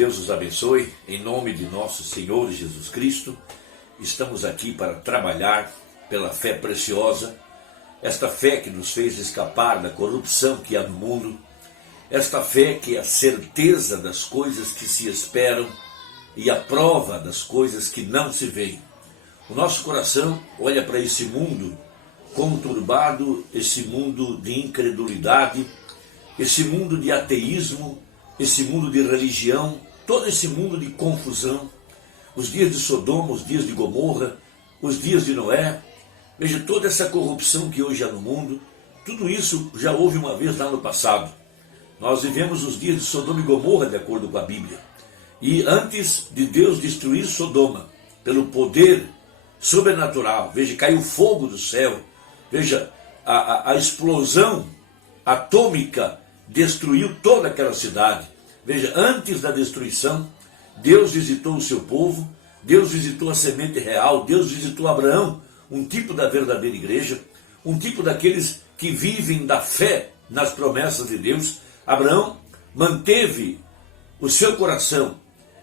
Deus os abençoe, em nome de nosso Senhor Jesus Cristo. Estamos aqui para trabalhar pela fé preciosa, esta fé que nos fez escapar da corrupção que há no mundo, esta fé que é a certeza das coisas que se esperam e a prova das coisas que não se veem. O nosso coração olha para esse mundo conturbado, esse mundo de incredulidade, esse mundo de ateísmo, esse mundo de religião, todo esse mundo de confusão, os dias de Sodoma, os dias de Gomorra, os dias de Noé, veja toda essa corrupção que hoje há no mundo, tudo isso já houve uma vez lá no passado. Nós vivemos os dias de Sodoma e Gomorra de acordo com a Bíblia. E antes de Deus destruir Sodoma, pelo poder sobrenatural, veja, caiu fogo do céu, veja, a explosão atômica destruiu toda aquela cidade. Veja, antes da destruição, Deus visitou o seu povo, Deus visitou a semente real, Deus visitou Abraão, um tipo da verdadeira igreja, um tipo daqueles que vivem da fé nas promessas de Deus. Abraão manteve o seu coração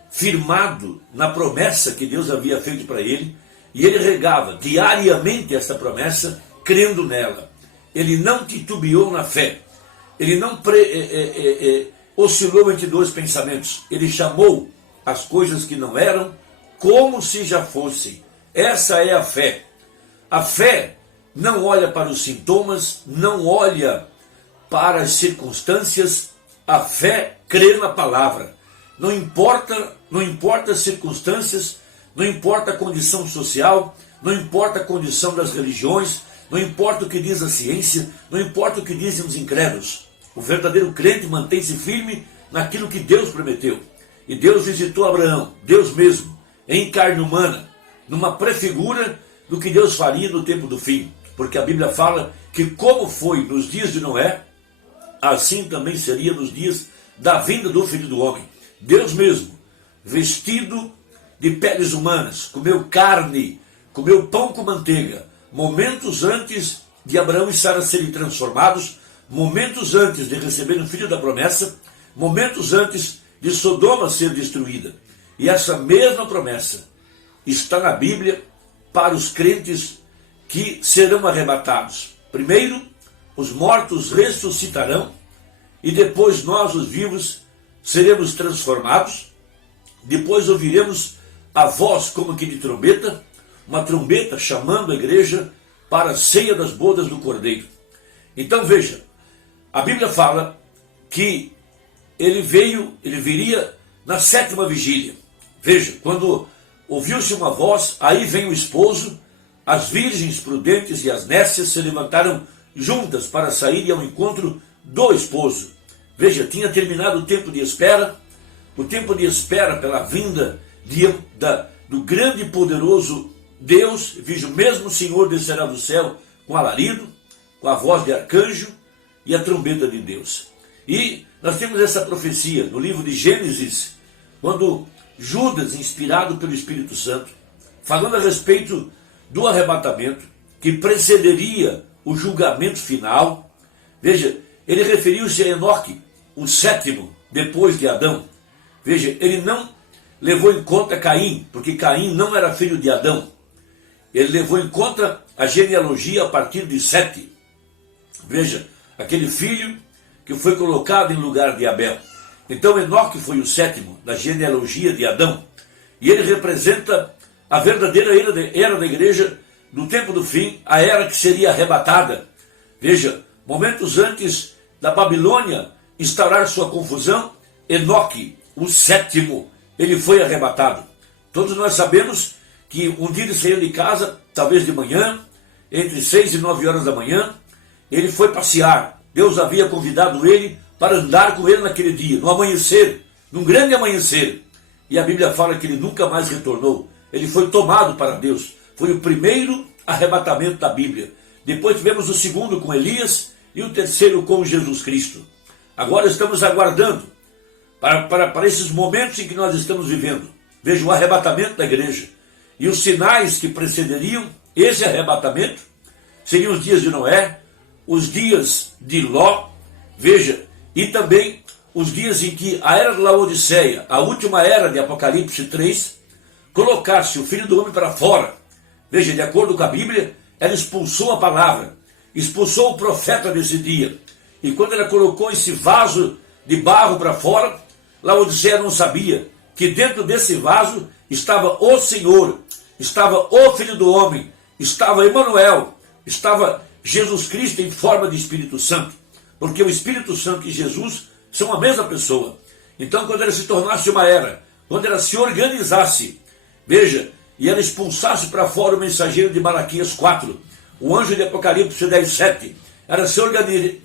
firmado na promessa que Deus havia feito para ele, e ele regava diariamente essa promessa, crendo nela. Ele não titubeou na fé. Ele não oscilou entre dois pensamentos. Ele chamou as coisas que não eram como se já fossem. Essa é a fé. A fé não olha para os sintomas, não olha para as circunstâncias. A fé crê na palavra. Não importa as circunstâncias, não importa a condição social, não importa a condição das religiões, não importa o que diz a ciência, não importa o que dizem os incrédulos. O verdadeiro crente mantém-se firme naquilo que Deus prometeu. E Deus visitou Abraão, Deus mesmo, em carne humana, numa prefigura do que Deus faria no tempo do fim. Porque a Bíblia fala que como foi nos dias de Noé, assim também seria nos dias da vinda do Filho do Homem. Deus mesmo, vestido de peles humanas, comeu carne, comeu pão com manteiga, momentos antes de Abraão e Sara serem transformados, momentos antes de receber o filho da promessa, momentos antes de Sodoma ser destruída. E essa mesma promessa está na Bíblia para os crentes que serão arrebatados. Primeiro, os mortos ressuscitarão, e depois nós, os vivos, seremos transformados. Depois ouviremos a voz como que de trombeta, uma trombeta chamando a igreja para a ceia das bodas do Cordeiro. Então veja, a Bíblia fala que ele viria na 7ª vigília. Veja, quando ouviu-se uma voz, aí vem o esposo, as virgens prudentes e as nécias se levantaram juntas para sair ao encontro do esposo. Veja, tinha terminado o tempo de espera pela vinda do grande e poderoso Deus. Veja, o mesmo Senhor descerá do céu com alarido, com a voz de arcanjo e a trombeta de Deus. E nós temos essa profecia no livro de Gênesis, quando Judas, inspirado pelo Espírito Santo, falando a respeito do arrebatamento, que precederia o julgamento final, veja, ele referiu-se a Enoque, o 7º, depois de Adão. Veja, ele não levou em conta Caim, porque Caim não era filho de Adão. Ele levou em conta a genealogia a partir de Sete. Veja, aquele filho que foi colocado em lugar de Abel. Então Enoque foi o 7º da genealogia de Adão. E ele representa a verdadeira era da igreja no tempo do fim, a era que seria arrebatada. Veja, momentos antes da Babilônia instaurar sua confusão, Enoque, o 7º, ele foi arrebatado. Todos nós sabemos que um dia ele saiu de casa, talvez de manhã, entre 6 e 9 horas da manhã, ele foi passear. Deus havia convidado ele para andar com ele naquele dia, no amanhecer, num grande amanhecer. E a Bíblia fala que ele nunca mais retornou. Ele foi tomado para Deus. Foi o primeiro arrebatamento da Bíblia. Depois tivemos o 2º com Elias e o 3º com Jesus Cristo. Agora estamos aguardando para esses momentos em que nós estamos vivendo. Veja o arrebatamento da igreja. E os sinais que precederiam esse arrebatamento seriam os dias de Noé, os dias de Ló, veja, e também os dias em que a era de Laodiceia, a última era de Apocalipse 3, colocasse o Filho do Homem para fora. Veja, de acordo com a Bíblia, ela expulsou a palavra, expulsou o profeta desse dia. E quando ela colocou esse vaso de barro para fora, Laodiceia não sabia que dentro desse vaso estava o Senhor, estava o Filho do Homem, estava Emanuel, estava Jesus Cristo em forma de Espírito Santo, porque o Espírito Santo e Jesus são a mesma pessoa. Então, quando ela se tornasse uma era, quando ela se organizasse, veja, e ela expulsasse para fora o mensageiro de Malaquias 4, o anjo de Apocalipse 10, 7, ela se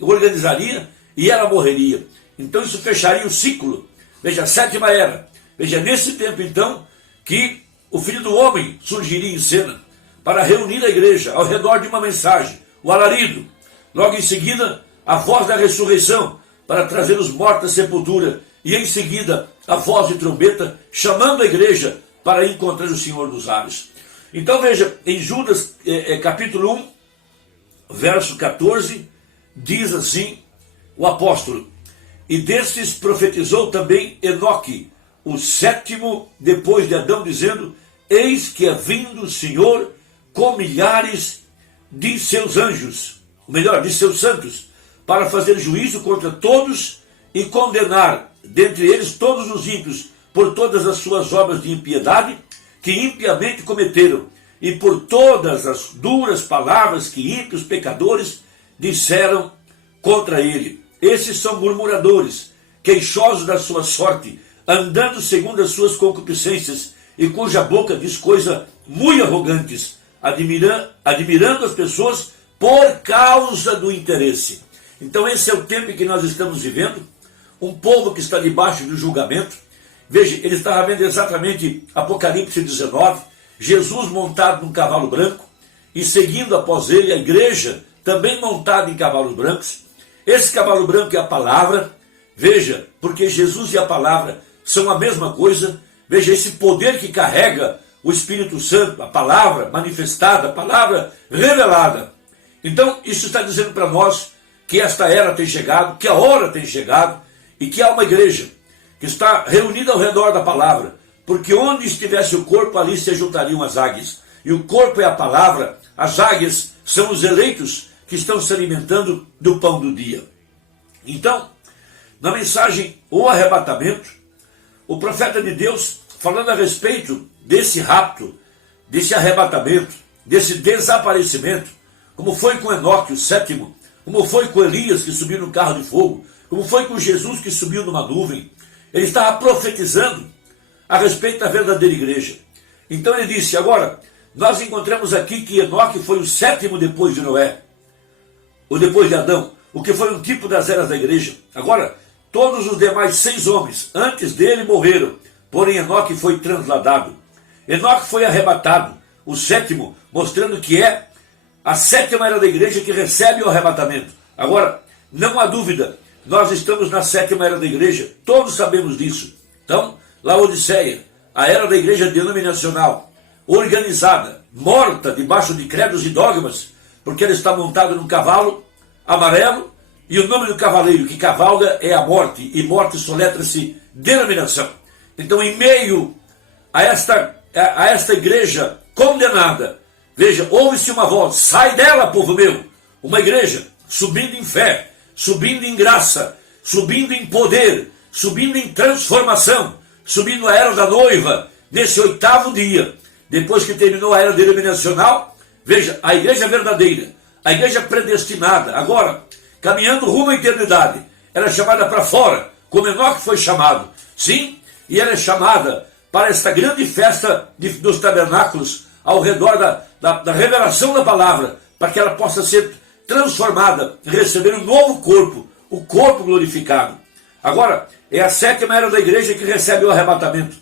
organizaria e ela morreria. Então isso fecharia o ciclo. Veja, a sétima era. Veja, nesse tempo então, que o Filho do Homem surgiria em cena para reunir a igreja ao redor de uma mensagem, o alarido. Logo em seguida, a voz da ressurreição para trazer os mortos à sepultura. E em seguida, a voz de trombeta chamando a igreja para encontrar o Senhor dos ares. Então veja, em Judas capítulo 1, verso 14, diz assim o apóstolo: e destes profetizou também Enoque, o sétimo depois de Adão, dizendo: eis que é vindo o Senhor com milhares de seus anjos, ou melhor, de seus santos, para fazer juízo contra todos e condenar dentre eles todos os ímpios por todas as suas obras de impiedade que impiamente cometeram, e por todas as duras palavras que ímpios pecadores disseram contra ele. Esses são murmuradores, queixosos da sua sorte, andando segundo as suas concupiscências, e cuja boca diz coisas muito arrogantes, admirando as pessoas por causa do interesse. Então esse é o tempo em que nós estamos vivendo, um povo que está debaixo do julgamento. Veja, ele estava vendo exatamente Apocalipse 19, Jesus montado num cavalo branco, e seguindo após ele a igreja, também montada em cavalos brancos. Esse cavalo branco é a palavra. Veja, porque Jesus e a palavra são a mesma coisa. Veja, esse poder que carrega o Espírito Santo, a palavra manifestada, a palavra revelada. Então, isso está dizendo para nós que esta era tem chegado, que a hora tem chegado, e que há uma igreja que está reunida ao redor da palavra, porque onde estivesse o corpo, ali se juntariam as águias. E o corpo é a palavra, as águias são os eleitos que estão se alimentando do pão do dia. Então, na mensagem O Arrebatamento, o profeta de Deus, falando a respeito desse rapto, desse arrebatamento, desse desaparecimento, como foi com Enoque, o sétimo, como foi com Elias, que subiu no carro de fogo, como foi com Jesus, que subiu numa nuvem. Ele estava profetizando a respeito da verdadeira igreja. Então ele disse: agora, nós encontramos aqui que Enoque foi o sétimo depois de Noé, ou depois de Adão, o que foi um tipo das eras da igreja. Agora, todos os demais 6 homens antes dele morreram, porém Enoque foi transladado. Enoque foi arrebatado, o sétimo, mostrando que é a sétima era da igreja que recebe o arrebatamento. Agora, não há dúvida, nós estamos na sétima era da igreja, todos sabemos disso. Então, Laodiceia, a era da igreja denominacional, organizada, morta debaixo de credos e dogmas, porque ela está montada num cavalo amarelo, e o nome do cavaleiro que cavalga é a morte, e morte soletra-se denominação. Então, em meio a esta igreja condenada, veja, ouve-se uma voz: sai dela, povo meu. Uma igreja subindo em fé, subindo em graça, subindo em poder, subindo em transformação, subindo a era da noiva, nesse 8º dia, depois que terminou a era denominacional. Veja, a igreja verdadeira, a igreja predestinada, agora, caminhando rumo à eternidade, ela é chamada para fora, como Enoque foi chamado. Sim, e ela é chamada para esta grande festa dos tabernáculos, ao redor da revelação da palavra, para que ela possa ser transformada, receber um novo corpo, o corpo glorificado. Agora, é a sétima era da igreja que recebe o arrebatamento.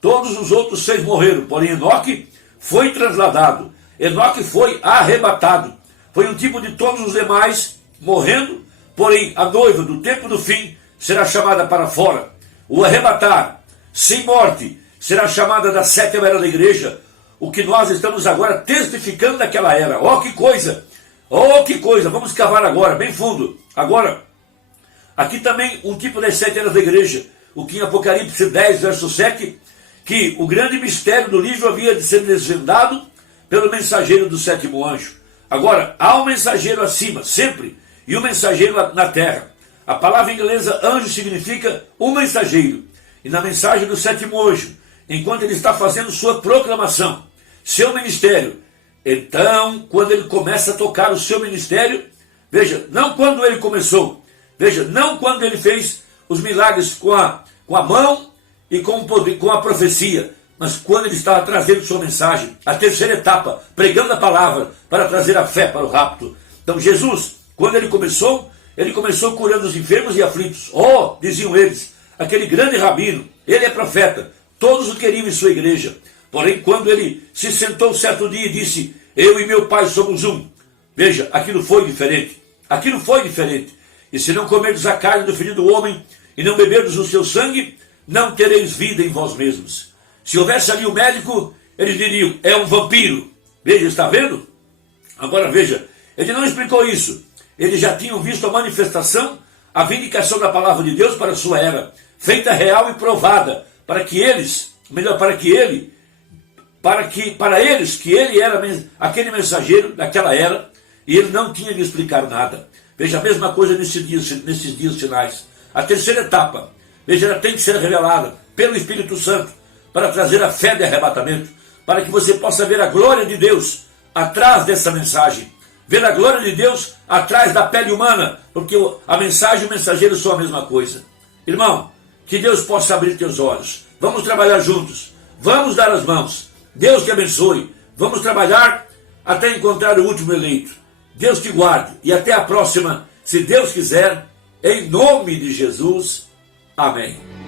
Todos os outros 6 morreram, porém Enoque foi transladado. Enoque foi arrebatado. Foi um tipo de todos os demais morrendo, porém a noiva do tempo do fim será chamada para fora. O arrebatar, sem morte, será chamada da sétima era da igreja, o que nós estamos agora testificando daquela era. Oh, que coisa! Oh, que coisa! Vamos cavar agora, bem fundo. Agora, Aqui também um tipo das 7 eras da igreja, o que em Apocalipse 10, verso 7, que o grande mistério do livro havia de ser desvendado pelo mensageiro do 7º anjo. Agora, há um mensageiro acima, sempre, e um mensageiro na terra. A palavra inglesa anjo significa um mensageiro. E na mensagem do 7º anjo, enquanto ele está fazendo sua proclamação, seu ministério, então, quando ele começa a tocar o seu ministério, veja, não quando ele começou, veja, não quando ele fez os milagres com a mão e com a profecia, mas quando ele estava trazendo sua mensagem, a terceira etapa, pregando a palavra para trazer a fé para o rapto. Então Jesus, quando ele começou curando os enfermos e aflitos. Oh, diziam eles, aquele grande rabino, ele é profeta, todos o queriam em sua igreja. Porém, quando ele se sentou certo dia e disse, eu e meu pai somos um. Veja, aquilo foi diferente. Aquilo foi diferente. E se não comerdes a carne do filho do homem e não beberdes o seu sangue, não tereis vida em vós mesmos. Se houvesse ali um médico, eles diriam, é um vampiro. Veja, está vendo? Agora veja, ele não explicou isso. Eles já tinham visto a manifestação, a vindicação da palavra de Deus para a sua era, feita real e provada, para eles que ele era aquele mensageiro daquela era, e ele não tinha de explicar nada. Veja a mesma coisa nesses dias finais. A terceira etapa, veja, ela tem que ser revelada pelo Espírito Santo, para trazer a fé de arrebatamento, para que você possa ver a glória de Deus atrás dessa mensagem, ver a glória de Deus atrás da pele humana, porque a mensagem e o mensageiro são a mesma coisa. Irmão, que Deus possa abrir teus olhos. Vamos trabalhar juntos, vamos dar as mãos. Deus te abençoe. Vamos trabalhar até encontrar o último eleito. Deus te guarde e até a próxima, se Deus quiser, em nome de Jesus. Amém.